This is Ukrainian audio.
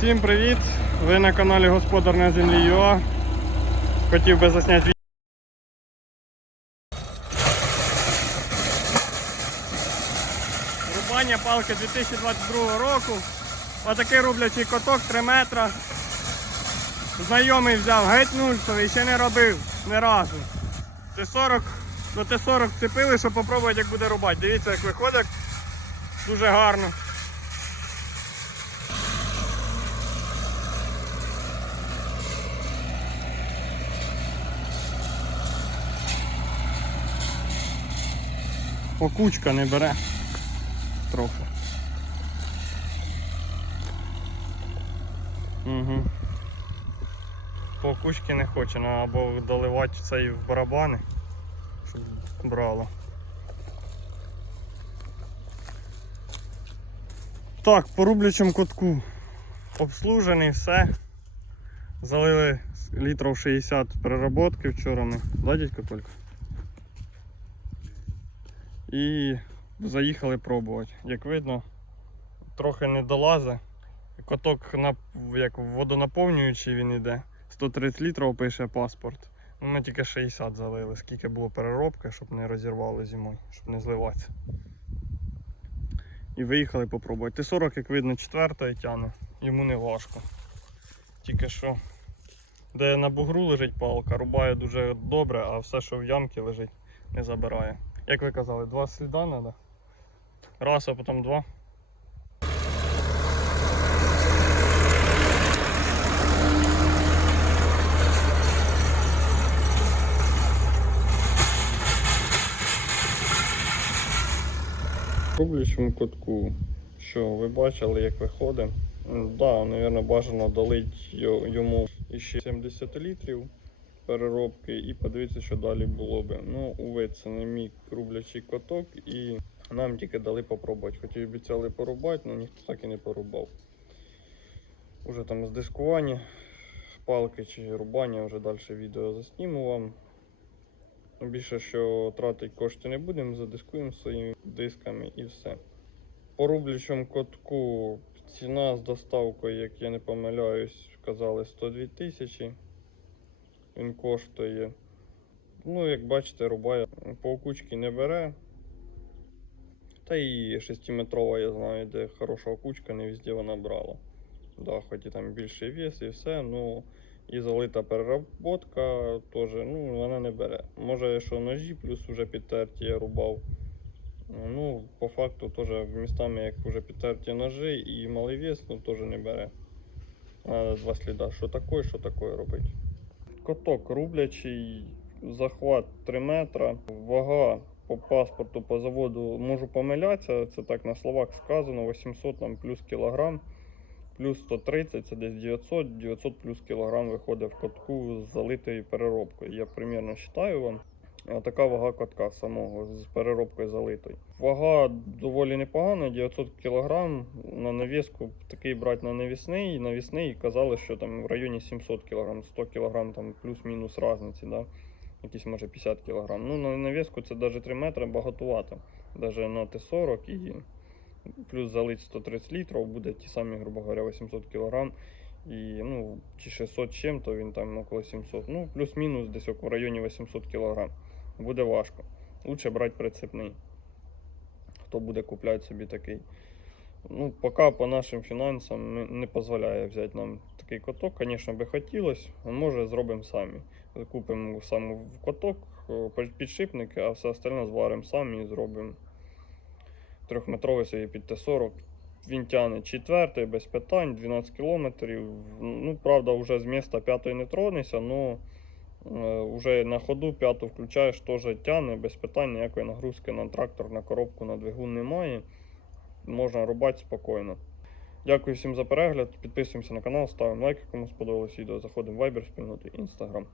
Всім привіт! Ви на каналі Господар на землі ЮА. Хотів би засняти відео. Рубання палки 2022 року. Отакий рублячий коток 3 метра. Знайомий взяв геть нульцевий, ще не робив ні разу. Т-40 до Т-40 вцепили, щоб попробувати, як буде рубати. Дивіться, як виходить. Дуже гарно. Окучка не бере трохи. Угу. Покучки не хоче, ну, або доливати цей в барабани, щоб брало. Так, по рублячому кутку обслужений, все. Залили літрів 60 переработки вчора ми. Да, дядько Колька? І заїхали пробувати. Як видно, трохи не долазить. Коток на, як водонаповнюючий він іде. 130 літрів пише паспорт. Ну, Ми тільки 60 залили, скільки було переробки, щоб не розірвало зимою, щоб не зливатися. І виїхали попробувати. Т-40, як видно, четвертої тягне, йому не важко. Тільки що, де на бугру лежить палка, рубає дуже добре, а все, що в ямці лежить, не забирає. Як ви казали, два сліда треба. Раз, а потім два. В рублячому кутку, що ви бачили, як виходить. Так, да, мабуть, бажано долити йому ще 70 літрів переробки і подивитися, що далі було би. Ну, уви, це не мій рублячий коток, і нам тільки дали попробувати. Хоч і обіцяли порубати, але ніхто так і не порубав. Уже там з дискування палки чи рубання, вже далі відео засніму вам. Більше що тратити кошти не будемо, задискуємо своїми дисками і все. По рублячому котку ціна з доставкою, як я не помиляюсь, казали 102 тисячі. Він коштує. Ну, як бачите, рубає по окучки не бере. Та і 6-метрова, я знаю, де хороша окучка, не везде вона брала. Да, хоч і там більший вес і все, ну і залита переработка теж, ну, вона не бере. Може, що ножі плюс вже підтерті я рубав. Ну, по факту теж містами, як вже підтерті ножі і малий вес, ну теж не бере. Надо два сліда, що такое, що такое робити. Коток рублячий, захват 3 метра, вага по паспорту, по заводу можу помилятися, це так на словах сказано, 800 там, плюс кілограм, плюс 130, це десь 900, 900 плюс кілограм виходить в котку з залитою переробкою. Я примірно вважаю вам. А Така вага котка самого з переробкою залитою. Вага доволі непогана, 900 кг на навіску. Такий брати на навісний, навісний казали, що там в районі 700 кг, 100 кг там плюс-мінус різниці, да? якісь може 50 кг. Ну на навіску це навіть 3 метри багатувато. Навіть на Т-40 і плюс залить 130 літрів, буде ті самі, грубо говоря, 800 кг. І ну, чи 600 чим, то він там около 700. Ну, плюс-мінус десь в районі 800 кг. Буде важко. Лучше брати прицепний. Хто буде купляти собі такий. Ну, поки по нашим фінансам не- дозволяє взяти нам такий коток. Звісно, би хотілося, може зробимо самі. Купимо саме в коток, о, підшипники, а все остальне зваримо самі і зробимо трьохметровий собі під Т-40. Він тягне четвертий, без питань, 12 кілометрів. Ну, правда, вже з міста п'ятої не тронешся, але вже на ходу п'яту включаєш, теж тягне, без питань, ніякої нагрузки на трактор, на коробку, на двигун немає. Можна рубати спокійно. Дякую всім за перегляд. Підписуємося на канал, ставимо лайки, кому сподобалось відео. Заходимо в Viber, спільноту, Instagram.